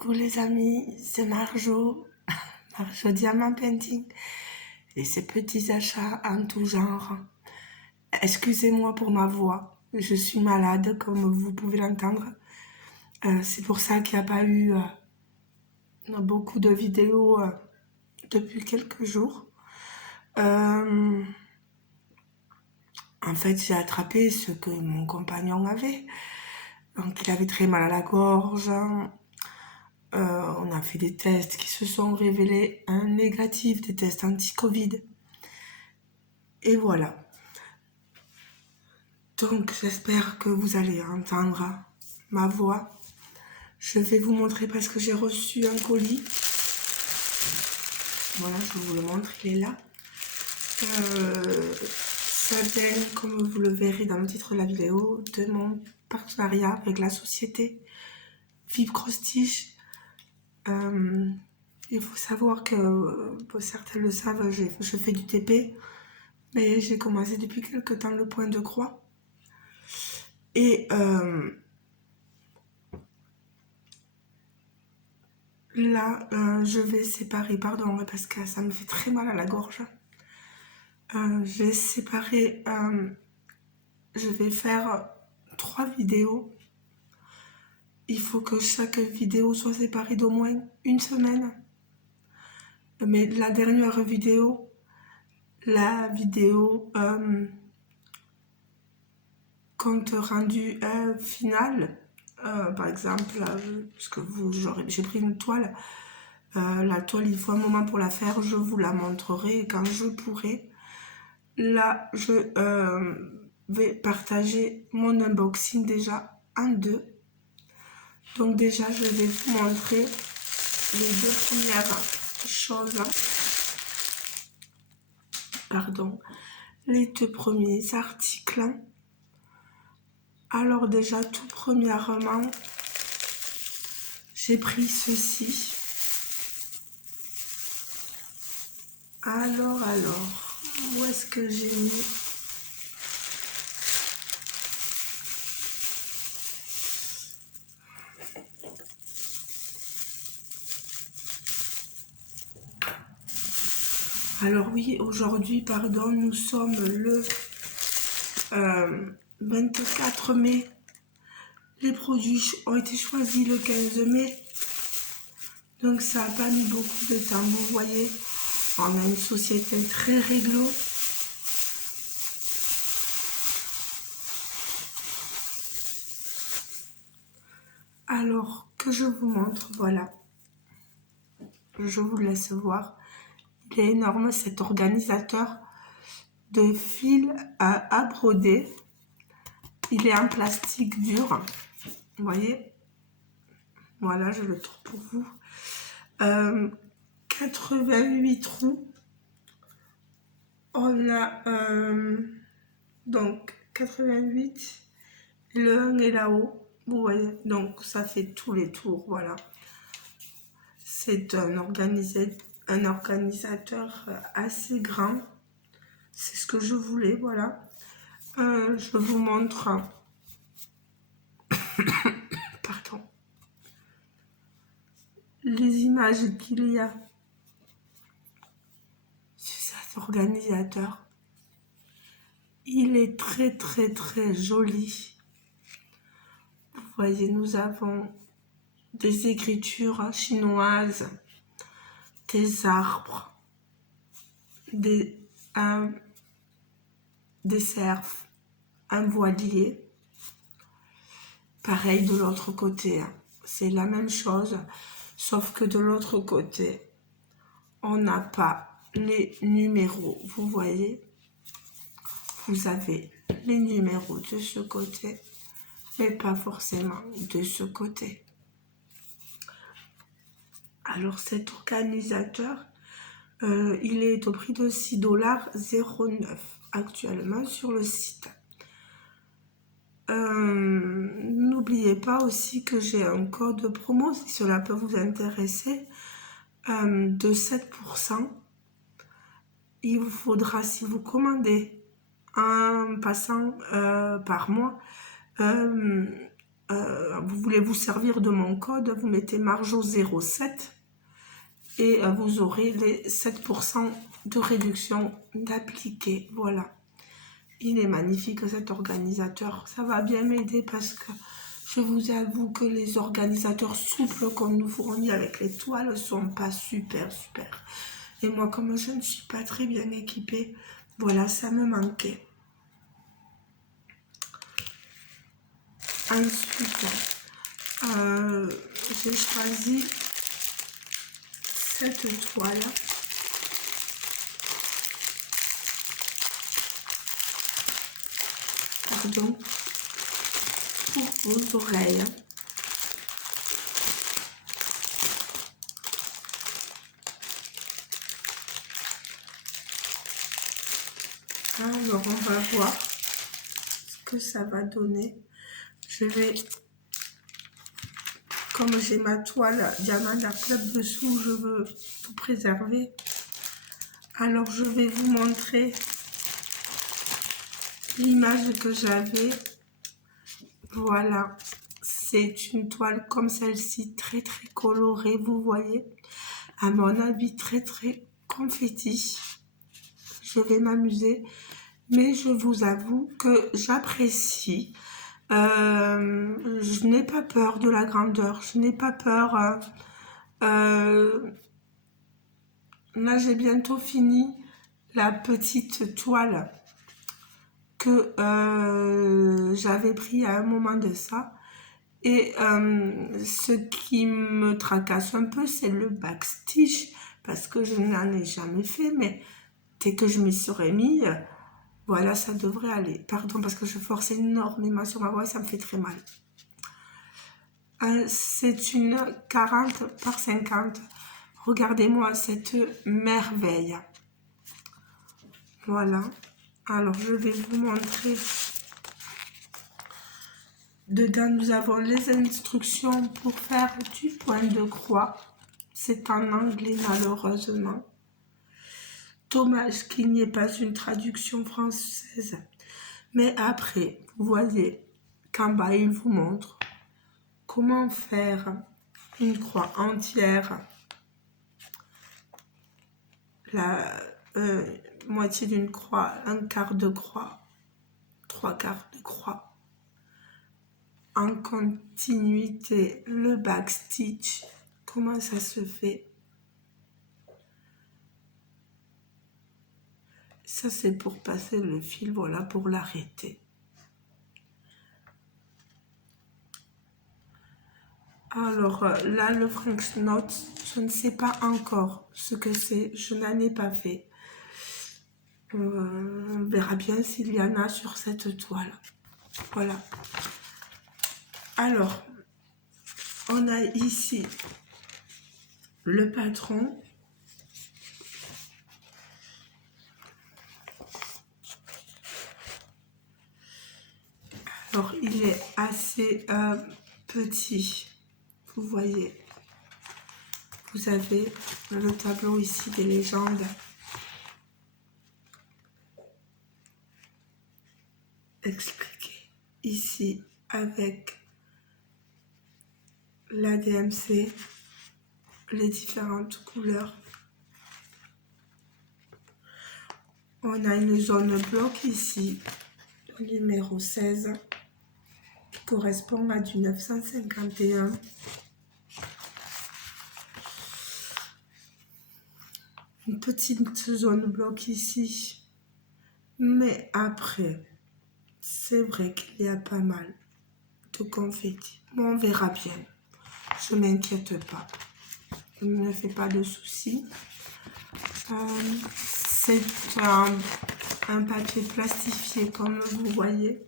Coucou les amis, c'est Marjo, Marjo Diamant Painting et ses petits achats en tout genre. Excusez-moi pour ma voix, je suis malade comme vous pouvez l'entendre. C'est pour ça qu'il n'y a pas eu beaucoup de vidéos depuis quelques jours. En fait, j'ai attrapé ce que mon compagnon avait. Donc il avait très mal à la gorge. On a fait des tests qui se sont révélés négatifs, des tests anti-Covid. Et voilà. Donc j'espère que vous allez entendre ma voix. Je vais vous montrer parce que j'ai reçu un colis. Voilà, je vous le montre, il est là. Ça vient, comme vous le verrez dans le titre de la vidéo, de mon partenariat avec la société Vive Crostiche. Il faut savoir que, pour certains le savent, je fais du TP, mais j'ai commencé depuis quelque temps le point de croix. Et là, je vais séparer, pardon, parce que ça me fait très mal à la gorge. Je vais séparer, je vais faire 3 vidéos. Il faut que chaque vidéo soit séparée d'au moins une semaine. Mais la dernière vidéo, la vidéo compte rendu final, par exemple, parce que j'ai pris une toile. La toile, il faut un moment pour la faire, je vous la montrerai quand je pourrai. Là, je vais partager mon unboxing déjà en deux. Donc déjà, je vais vous montrer les 2 premières choses. Pardon, les 2 premiers articles. Alors déjà, tout premièrement, j'ai pris ceci. Alors, où est-ce que j'ai mis? Alors oui, aujourd'hui, pardon, nous sommes le 24 mai. Les produits ont été choisis le 15 mai. Donc ça n'a pas mis beaucoup de temps, vous voyez. On a une société très réglo. Alors, que je vous montre, voilà. Je vous laisse voir. Il est énorme cet organisateur de fils à broder. Il est en plastique dur. Vous voyez. Voilà, je le tourne pour vous. 88 trous. On a donc 88. Le 1 est là-haut. Vous voyez. Donc ça fait tous les tours. Voilà. C'est un organisateur assez grand. C'est ce que je voulais. Voilà. Je vous montre. Pardon. Les images qu'il y a sur cet organisateur. Il est très très très joli. Vous voyez, nous avons des écritures chinoises, des arbres, des cerfs, un voilier. Pareil de l'autre côté, hein. C'est la même chose, sauf que de l'autre côté, on n'a pas les numéros. Vous voyez, vous avez les numéros de ce côté, mais pas forcément de ce côté. Alors cet organisateur, il est au prix de 6,09$ actuellement sur le site. N'oubliez pas aussi que j'ai un code promo si cela peut vous intéresser de 7%. Il vous faudra, si vous commandez en passant par mois, vous voulez vous servir de mon code, vous mettez Marjo07 et vous aurez les 7% de réduction d'appliquer. Voilà. Il est magnifique cet organisateur. Ça va bien m'aider parce que je vous avoue que les organisateurs souples qu'on nous fournit avec les toiles sont pas super. Et moi, comme je ne suis pas très bien équipée, voilà, ça me manquait. Ensuite, j'ai choisi cette toile. Pardon, pour vos oreilles. Alors, on va voir ce que ça va donner. Je vais, comme j'ai ma toile diamant à club dessous, je veux tout préserver. Alors, je vais vous montrer l'image que j'avais. Voilà, c'est une toile comme celle-ci, très colorée, vous voyez. À mon avis, très confetti. Je vais m'amuser, mais je vous avoue que j'apprécie. Je n'ai pas peur de la grandeur, je n'ai pas peur. Là, j'ai bientôt fini la petite toile que j'avais pris à un moment de ça. Et ce qui me tracasse un peu, c'est le backstitch, parce que je n'en ai jamais fait, mais dès que je m'y serais mis, voilà, ça devrait aller. Pardon, parce que je force énormément sur ma voix, ça me fait très mal. C'est une 40 par 50. Regardez-moi cette merveille. Voilà. Alors, je vais vous montrer. Dedans, nous avons les instructions pour faire du point de croix. C'est en anglais, malheureusement. Dommage qu'il n'y ait pas une traduction française. Mais après, vous voyez qu'en bas, il vous montre comment faire une croix entière, la moitié d'une croix, un quart de croix, trois quarts de croix. En continuité, le backstitch, comment ça se fait? Ça, c'est pour passer le fil, voilà, pour l'arrêter. Alors là, le French Knot, je ne sais pas encore ce que c'est, je n'en ai pas fait. On verra bien s'il y en a sur cette toile. Voilà. Alors, on a ici le patron. Alors, il est assez petit. Vous voyez. Vous avez le tableau ici des légendes. Expliqué ici avec la DMC, les différentes couleurs. On a une zone bloc ici, le numéro 16, qui correspond à du 951. Une petite zone bloc ici. Mais après, c'est vrai qu'il y a pas mal de confetti. Bon, on verra bien. Je ne m'inquiète pas. Ne me fais pas de soucis. C'est un papier plastifié comme vous voyez.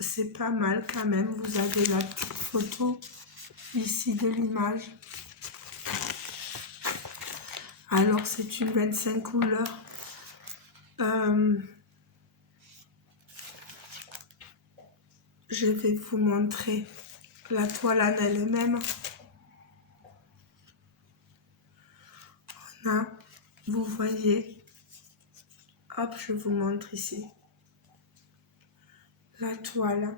C'est pas mal quand même. Vous avez la petite photo ici de l'image. Alors c'est une 25 couleurs. Je vais vous montrer la toile en elle-même. Là, vous voyez, hop, je vous montre ici. La toile,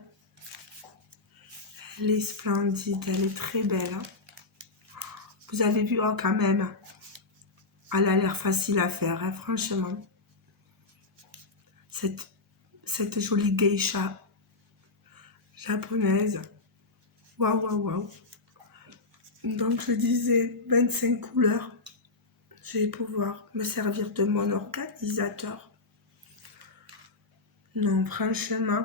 elle est splendide, elle est très belle. Hein. Vous avez vu, oh quand même, elle a l'air facile à faire, hein, franchement. Cette jolie geisha japonaise. Waouh, waouh, waouh. Donc je disais 25 couleurs. Je vais pouvoir me servir de mon organisateur. Non, franchement,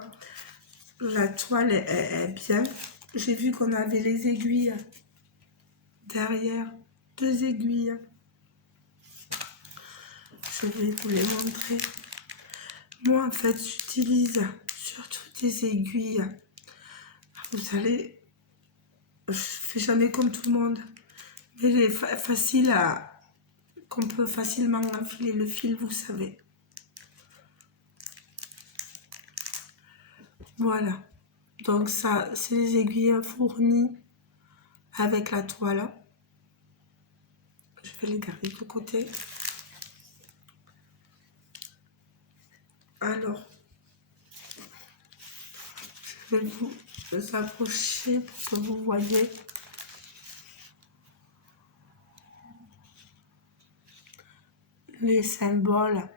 la toile est bien. J'ai vu qu'on avait les aiguilles derrière. 2 aiguilles. Je vais vous les montrer. Moi, en fait, j'utilise surtout des aiguilles. Vous savez, je fais jamais comme tout le monde. Mais il est facile à... qu'on peut facilement enfiler le fil, vous savez. Voilà. Donc ça, c'est les aiguilles fournies avec la toile. Je vais les garder de côté. Alors, je vais vous approcher pour que vous voyez. Les symboles.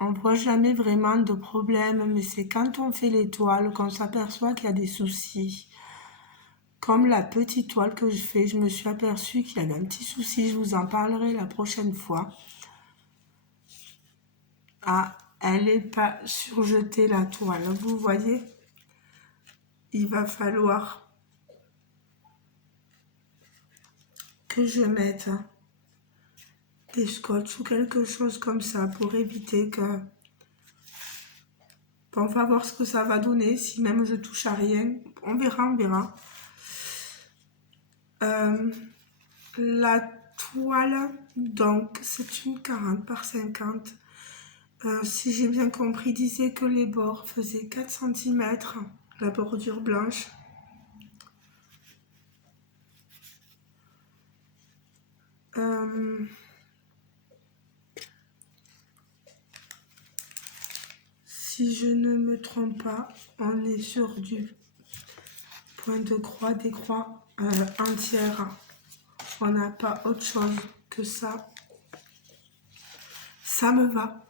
On voit jamais vraiment de problème, mais c'est quand on fait les toiles qu'on s'aperçoit qu'il y a des soucis. Comme la petite toile que je fais, je me suis aperçue qu'il y avait un petit souci, je vous en parlerai la prochaine fois. Ah, elle n'est pas surjetée la toile, vous voyez? Il va falloir que je mette des scotch ou quelque chose comme ça pour éviter que... On va voir ce que ça va donner, si même je touche à rien. On verra, on verra. La toile, donc, c'est une 40 par 50. Si j'ai bien compris, disait que les bords faisaient 4 cm, la bordure blanche. Si je ne me trompe pas, on est sur du point de croix, des croix entières. On n'a pas autre chose que ça. Ça me va.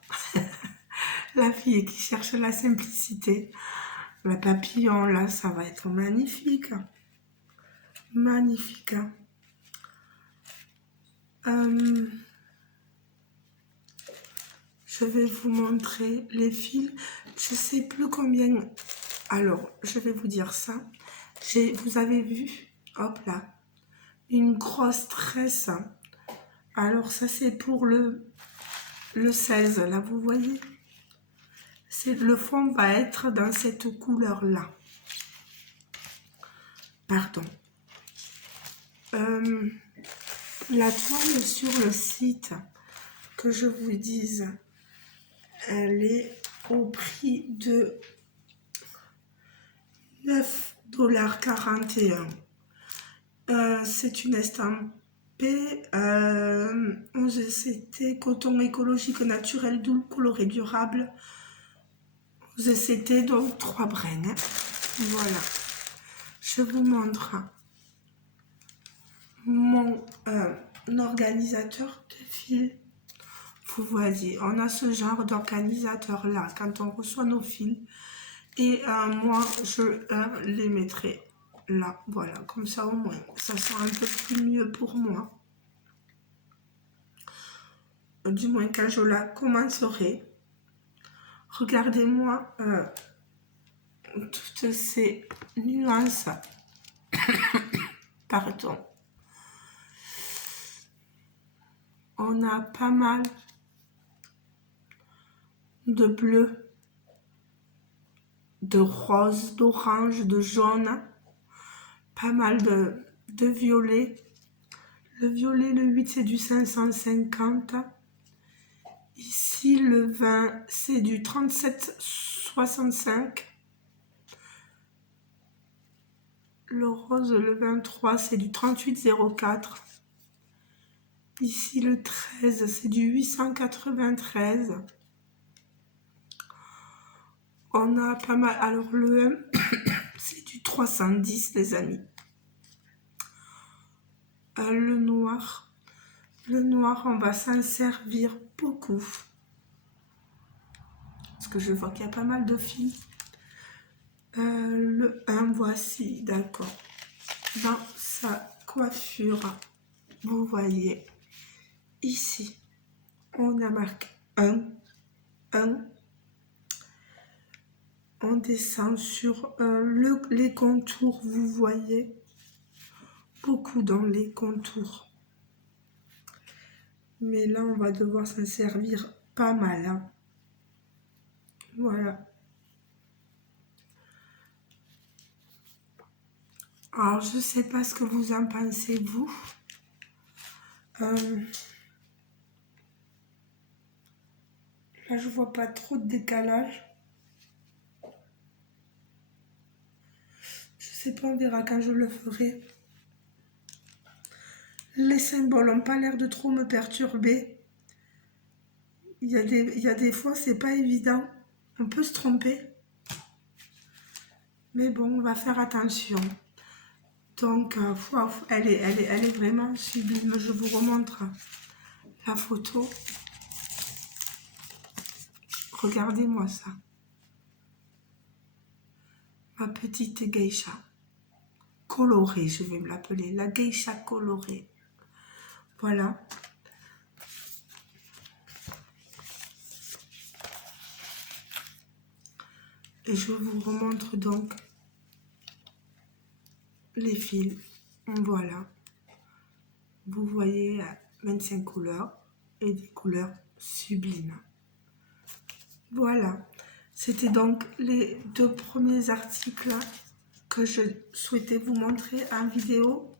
La fille qui cherche la simplicité. Le papillon, là, ça va être magnifique. Magnifique. Je vais vous montrer les fils. Je sais plus combien. Alors, je vais vous dire ça. Vous avez vu, hop là, une grosse tresse. Alors, ça, c'est pour le 16. Là, vous voyez, le fond va être dans cette couleur-là. Pardon. La toile sur le site, que je vous dise, elle est au prix de 9,41 $. C'est une estampée 11 CT, coton écologique naturel, doux, coloré, durable. 11 CT, donc 3 brins. Hein. Voilà. Je vous montre mon organisateur de fils. Vous voyez, on a ce genre d'organisateur là quand on reçoit nos fils. Et moi, je les mettrai là. Voilà, comme ça au moins, ça sera un peu plus mieux pour moi. Du moins, quand je la commencerai. Regardez-moi toutes ces nuances. Pardon. On a pas mal de bleu, de rose, d'orange, de jaune, pas mal de violet. Le violet, le 8, c'est du 550. Ici, le 20, c'est du 37,65. Le rose, le 23, c'est du 38,04. Ici, le 13, c'est du 893. On a pas mal. Alors, le M, c'est du 310, les amis. Le noir. Le noir, on va s'en servir beaucoup. Parce que je vois qu'il y a pas mal de filles. Le 1, voici, d'accord. Dans sa coiffure, vous voyez, ici, on a marqué 1. On descend sur les contours, vous voyez, beaucoup dans les contours. Mais là, on va devoir s'en servir pas mal. Hein. Voilà. Alors, je sais pas ce que vous en pensez, vous. Là, je vois pas trop de décalage. Je sais pas, on verra quand je le ferai. Les symboles n'ont pas l'air de trop me perturber. Il y a des fois, c'est pas évident. On peut se tromper. Mais bon, on va faire attention. Donc, wow, elle est vraiment sublime. Je vous remontre la photo. Regardez-moi ça. Ma petite geisha. Colorée, je vais me l'appeler. La geisha colorée. Voilà. Et je vous remontre donc les fils. Voilà. Vous voyez 25 couleurs et des couleurs sublimes. Voilà. C'était donc les 2 premiers articles que je souhaitais vous montrer en vidéo.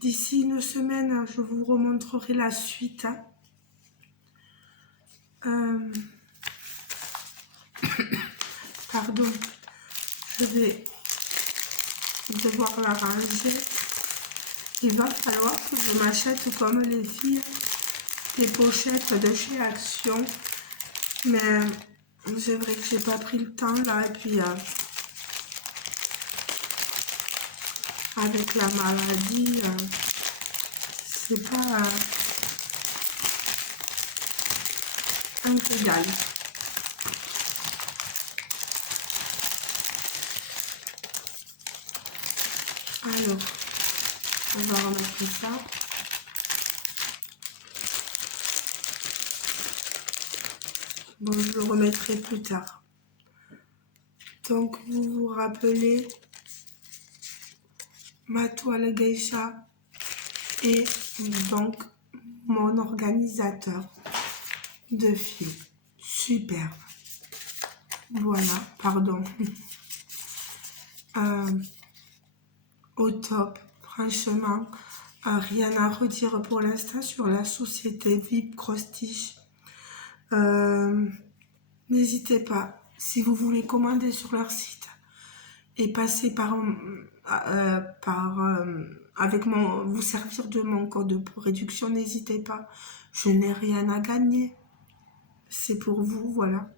D'ici une semaine, je vous remontrerai la suite. Pardon, je vais devoir la ranger. Il va falloir que je m'achète comme les filles des pochettes de chez Action. Mais c'est vrai que j'ai pas pris le temps là. Et puis avec la maladie, c'est pas un régal. Alors, on va remettre ça. Bon, je le remettrai plus tard. Donc, vous vous rappelez ma toile geisha et donc mon organisateur de fils. Super. Voilà, pardon. Au top, franchement, rien à redire pour l'instant sur la société VIP Cross-Stitch. N'hésitez pas, si vous voulez commander sur leur site et passer avec vous servir de mon code pour réduction, n'hésitez pas. Je n'ai rien à gagner. C'est pour vous, voilà.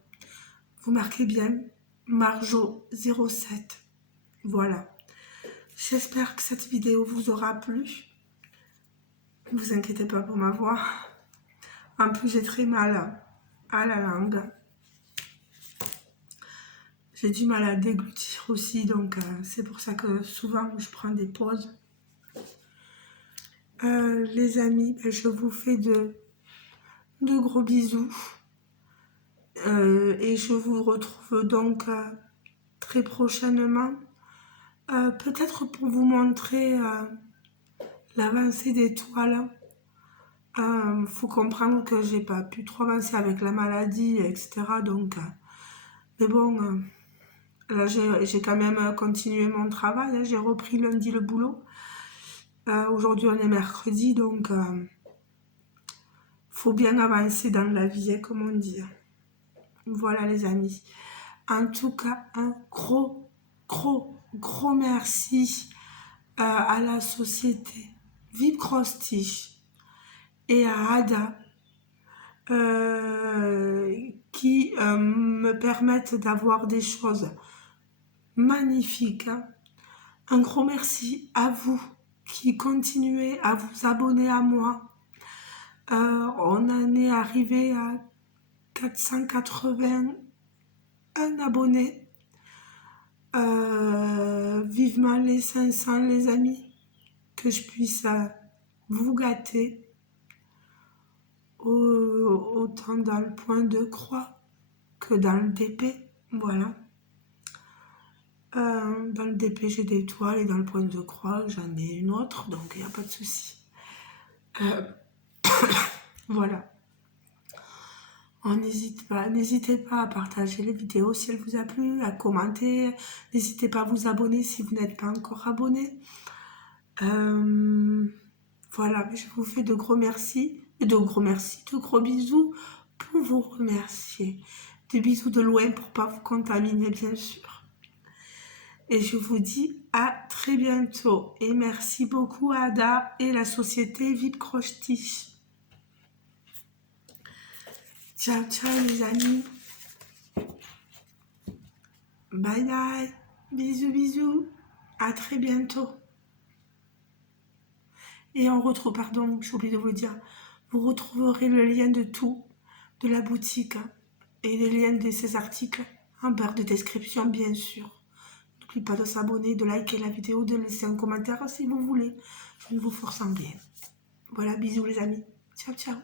Vous marquez bien Marjo07. Voilà. J'espère que cette vidéo vous aura plu. Ne vous inquiétez pas pour ma voix. En plus, j'ai très mal à la langue. J'ai du mal à déglutir aussi, donc c'est pour ça que souvent je prends des pauses. Les amis, je vous fais de gros bisous. Et je vous retrouve donc très prochainement. Peut-être pour vous montrer l'avancée des toiles. Faut comprendre que j'ai pas pu trop avancer avec la maladie, etc. Donc, mais bon, là j'ai quand même continué mon travail. Hein, j'ai repris lundi le boulot. Aujourd'hui on est mercredi, donc faut bien avancer dans la vie, hein, comme on dit. Voilà les amis. En tout cas, un gros gros merci à la société VIP Cross-Stitch et à Ada qui me permettent d'avoir des choses magnifiques. Hein. Un gros merci à vous qui continuez à vous abonner à moi. On en est arrivé à 481 abonnés. Vivement les 500 les amis, que je puisse vous gâter autant dans le point de croix que dans le DP, voilà. Dans le DP j'ai des étoiles et dans le point de croix j'en ai une autre, donc il n'y a pas de souci. Voilà. N'hésitez pas à partager les vidéos si elles vous a plu, à commenter, n'hésitez pas à vous abonner si vous n'êtes pas encore abonné. Voilà, je vous fais de gros merci, de gros bisous pour vous remercier. Des bisous de loin pour pas vous contaminer bien sûr. Et je vous dis à très bientôt. Et merci beaucoup à Ada et la société VIP Cross-Stitch. Ciao, ciao les amis. Bye bye. Bisous, bisous. À très bientôt. Et on retrouve, pardon, j'ai oublié de vous le dire, vous retrouverez le lien de tout, de la boutique et les liens de ces articles en barre de description bien sûr. N'oubliez pas de s'abonner, de liker la vidéo, de laisser un commentaire si vous voulez. Je ne vous force en rien. Voilà, bisous les amis. Ciao, ciao.